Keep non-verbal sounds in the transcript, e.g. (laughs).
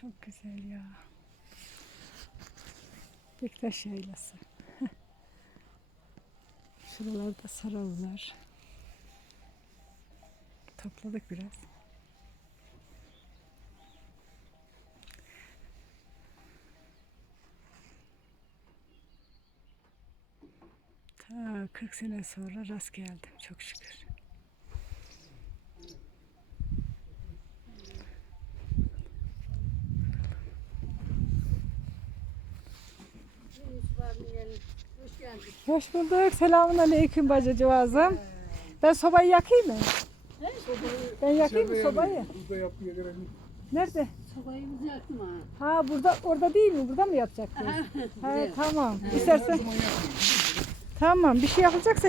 Çok güzel ya. Bektaş yaylası. (laughs) Şuralarda sarallar. Topladık biraz. Ta 40 sene sonra rast geldim çok şükür. Hoş bulduk. Selamun aleyküm bacıcığazım. Ben sobayı yakayım mı? Ben yakayım mı sobayı? Burada yapıyor göre Nerede? Sobayı bize yaktım ha. Ha burada orada değil mi? Burada mı yapacaktınız? ha tamam. İstersen tamam. Bir şey yapılacaksa